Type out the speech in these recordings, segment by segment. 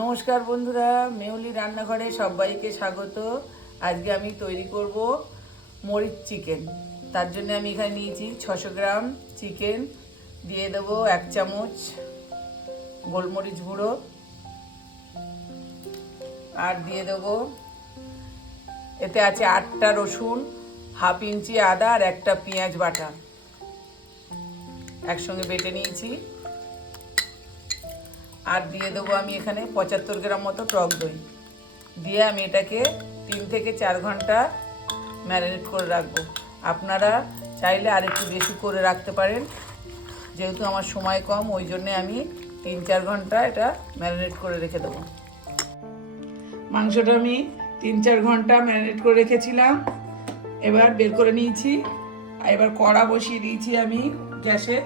নমস্কার বন্ধুরা, মেহুলি রান্নাঘরে সবাইকে স্বাগত। আজকে আমি তৈরি করব মরিচ চিকেন। তার জন্য আমি এখানে নিয়েছি 600 গ্রাম চিকেন, দিয়ে দেবো 1 চামচ গোলমরিচ গুঁড়ো, আর দিয়ে দেবো এতে আছে 8টা রসুন, হাফ ইঞ্চি আদা আর একটা পেঁয়াজ বাটা একসঙ্গে বেটে নিয়েছি। আর দিয়ে দেবো আমি এখানে 75 গ্রাম মতো টক দই দিয়ে আমি এটাকে 3 থেকে 4 ঘন্টা ম্যারিনেট করে রাখবো। আপনারা চাইলে আর একটু বেশি করে রাখতে পারেন, যেহেতু আমার সময় কম ওই জন্যে আমি 3-4 ঘন্টা এটা ম্যারিনেট করে রেখে দেবো। মাংসটা আমি 3-4 ঘন্টা ম্যারিনেট করে রেখেছিলাম, এবার বের করে নিয়েছি। আর এবার কড়া বসিয়ে দিয়েছি আমি গ্যাসে,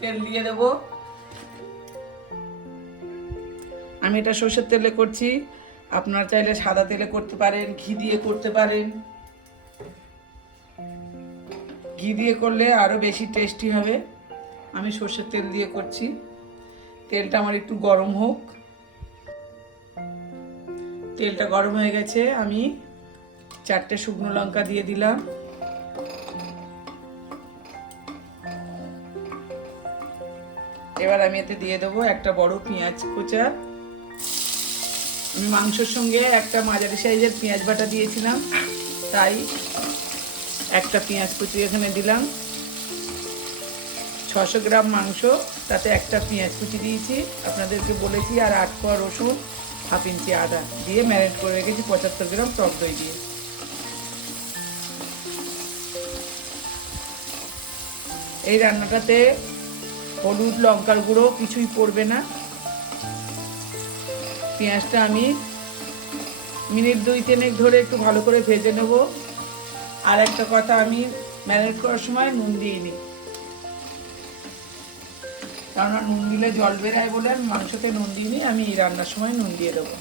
তেল দিয়ে দেবো। আমি এটা সর্ষের তেলে করছি, আপনারা চাইলে সাদা তেলে করতে পারেন, ঘি দিয়ে করতে পারেন। ঘি দিয়ে করলে আরও বেশি টেস্টি হবে। আমি সর্ষের তেল দিয়ে করছি। তেলটা আমার একটু গরম হোক। তেলটা গরম হয়ে গেছে, আমি 4টে শুকনো লঙ্কা দিয়ে দিলাম। এবার আমি এতে দিয়ে দেবো একটা বড় পেঁয়াজ কুচা। আমি মাংসের সঙ্গে একটা মাঝারি সাইজের পেঁয়াজ বাটা দিয়েছিলাম, তাই একটা পেঁয়াজ কুচি এখানে দিলাম। 600 গ্রাম মাংস, তাতে একটা পেঁয়াজ কুচি দিয়েছি আপনাদেরকে বলেছি, আর 8 কোয়া রসুন, হাফ ইঞ্চি আদা দিয়ে ম্যারিনেট করে রেখেছি 75 গ্রাম টক দই দিয়ে। এই রান্নাটাতে হলুদ, লঙ্কার গুঁড়ো কিছুই পড়বে না। পেঁয়াজটা আমি মিনিট 2-3 ধরে একটু ভালো করে ভেজে নেব। আর একটা কথা, আমি ম্যারিনেট করার সময় নুন দিইনি, কারণ নুন দিলে জল বেরায় বলে আমি মাংসতে নুন দিইনি। আমি এই রান্নার সময় নুন দিয়ে দেবো।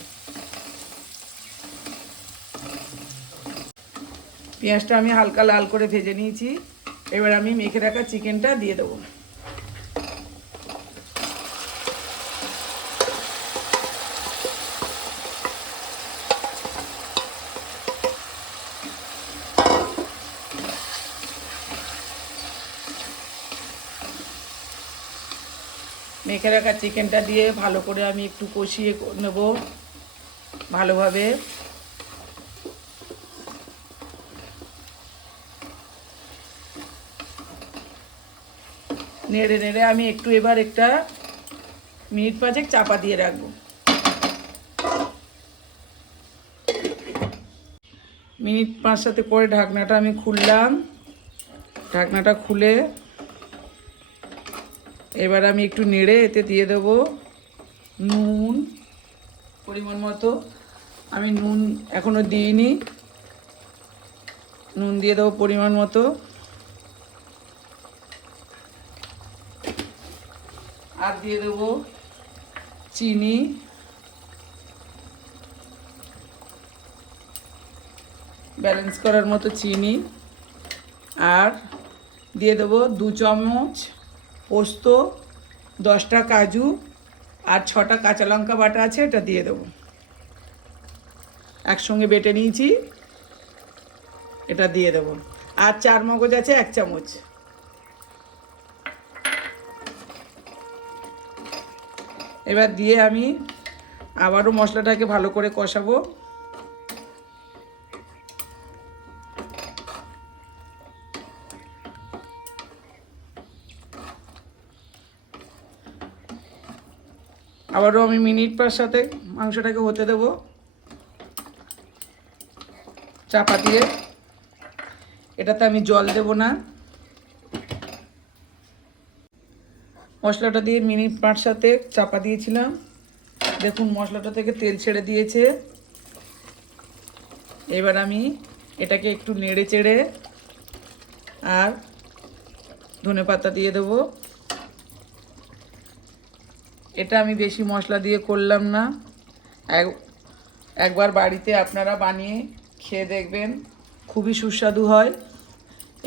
পেঁয়াজটা আমি হালকা লাল করে ভেজে নিয়েছি, এবার আমি মেখে রাখা চিকেনটা দিয়ে দেবো। মেখে রাখা চিকেনটা দিয়ে ভালো করে আমি একটু কষিয়ে নেব ভালোভাবে। নেড়ে নেড়ে আমি একটু এবার একটা মিনিট 5 চাপা দিয়ে রাখবো। মিনিট 5 করে ঢাকনাটা আমি খুললাম। ঢাকনাটা খুলে এবার আমি একটু নেড়ে এতে দিয়ে দেব নুন পরিমাণ মতো। আমি নুন এখনো দিইনি, নুন দিয়ে দেবো পরিমাণ মতো। আর দিয়ে দেবো চিনি, ব্যালেন্স করার মতো চিনি। আর দিয়ে দেবো 2 চামচ পোস্ত, 10টা কাজু আর 6টা কাঁচা লঙ্কা বাটা আছে, এটা দিয়ে দেবো। একসঙ্গে বেটে নিয়েছি, এটা দিয়ে দেবো। আর 4 মগজ আছে 1 চামচ। এবার দিয়ে আমি আবারও মশলাটাকে ভালো করে কষাবো। আবারও আমি মিনিট 5 মাংসটাকে হতে দেব চাপা দিয়ে। এটাতে আমি জল দেব না। মশলাটা দিয়ে মিনিট 5 চাপা দিয়েছিলাম, দেখুন মশলাটা থেকে তেল ছেড়ে দিয়েছে। এবার আমি এটাকে একটু নেড়ে চেড়ে আর ধনেপাতা দিয়ে দেবো। এটা আমি বেশি মশলা দিয়ে করলাম না, একবার বাড়িতে আপনারা বানিয়ে খেয়ে দেখবেন, খুবই সুস্বাদু হয়।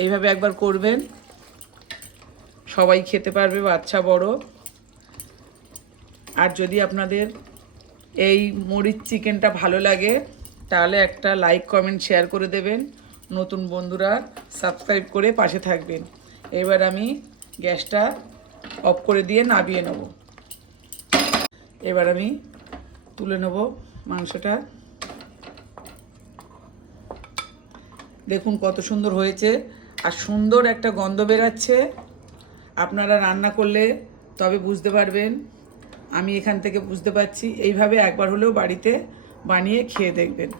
এইভাবে একবার করবেন, সবাই খেতে পারবে, বাচ্চা বড়। আর যদি আপনাদের এই মরিচ চিকেনটা ভালো লাগে তাহলে একটা লাইক কমেন্ট শেয়ার করে দেবেন। নতুন বন্ধুরা সাবস্ক্রাইব করে পাশে থাকবেন। এবার আমি গ্যাসটা অফ করে দিয়ে নামিয়ে নেব। এবার আমি তুলে নেব মাংসটা। দেখুন কত সুন্দর হয়েছে আর সুন্দর একটা গন্ধ বেরাচ্ছে। আপনারা রান্না করলে তবে বুঝতে পারবেন, আমি এখান থেকে বুঝতে পারছি। এইভাবে একবার হলেও বাড়িতে বানিয়ে খেয়ে দেখবেন।